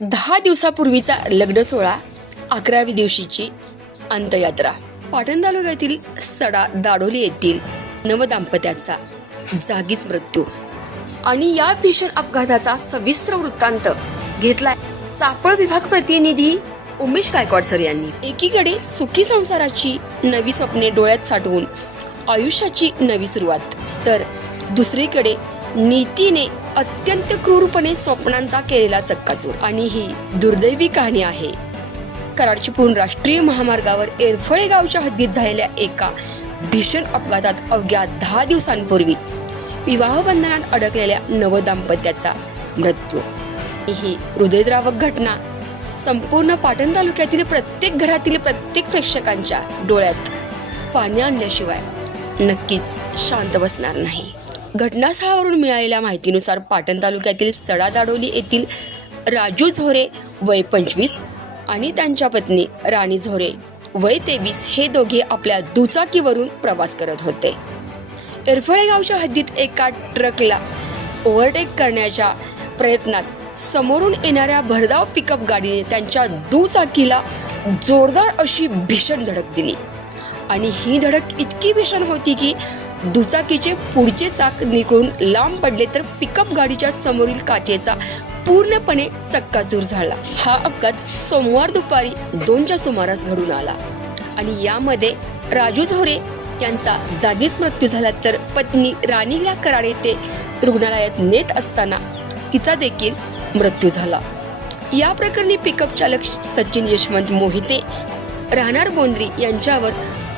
10 दिवसापूर्वीचा लग्न सोहळा, 11व्या दिवशीची अंत्ययात्रा. पाटण तालुक्यातील सडा दाडोली येथील नवदाम्पत्याचा जागीच मृत्यू. आणि या भीषण अपघाताचा सविस्तर वृत्तांत घेतलाय चापळ विभाग प्रतिनिधी उमेश गायकवाड सर यांनी. एकीकडे सुखी संसाराची नवी स्वप्ने डोळ्यात साठवून आयुष्याची नवी सुरुवात, तर दुसरीकडे नीतीने अत्यंत क्रूरपणे स्वप्नांचा केलेला चक्काचूर. आणि ही दुर्दैवी कहाणी आहे कराड चिपळूण राष्ट्रीय महामार्गावर एरफळे गावच्या हद्दीत झालेल्या एका भीषण अपघातात अवघ्या 10 दिवसांपूर्वी विवाह बंधनात अडकलेल्या नवदाम्पत्याचा मृत्यू. ही हृदयद्रावक घटना संपूर्ण पाटण तालुक्यातील प्रत्येक घरातील प्रत्येक प्रेक्षकांच्या डोळ्यात पाणी आणल्याशिवाय नक्कीच शांत बसणार नाही. घटनास्थळावरून मिळालेल्या माहितीनुसार पाटण तालुक्यातील सडा दाडोली येथील राजू झोरे वय 25 आणि त्यांच्या पत्नी राणी झोरे वय 23 हे दोघे आपल्या दुचाकीवरून प्रवास करत होते. एरफळे गावच्या हद्दीत एका ट्रकला ओव्हरटेक करण्याच्या प्रयत्नात समोरून येणाऱ्या भरधाव पिकअप गाडीने त्यांच्या दुचाकीला जोरदार अशी भीषण धडक दिली. आणि ही धडक इतकी भीषण होती की दुचाकीचे पुढचे चाक निघून लांब पडले, तर पिकअप गाडीच्या समोरील काचेचा पूर्णपणे चक्काचूर झाला. हा अपघात सोमवार दुपारी 2च्या सुमारास घडून आला आणि यामध्ये राजू झोरे यांचा जागीच मृत्यू झाला, तर पत्नी राणीला कराड येथे रुग्णालयात नेत असताना तिचा देखील मृत्यू झाला. या प्रकरणी पिकअप चालक सचिन यशवंत मोहिते राहणार बोंद्री यांच्यावर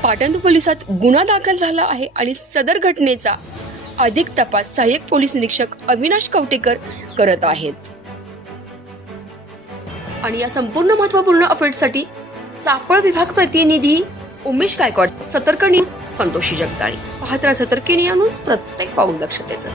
पाटण पोलिसात गुन्हा दाखल झाला आहे आणि सदर घटनेचा अधिक तपास सहाय्यक पोलीस निरीक्षक अविनाश कवटेकर करत आहेत. आणि या संपूर्ण महत्त्वपूर्ण अपडेटसाठी चापळ विभाग प्रतिनिधी उमेश गायकवाड, सतर्क न्यूज संतोषी जगदाळे. पाहत राहा सतर्क न्यूज, प्रत्येक पाऊल दक्षतेचं.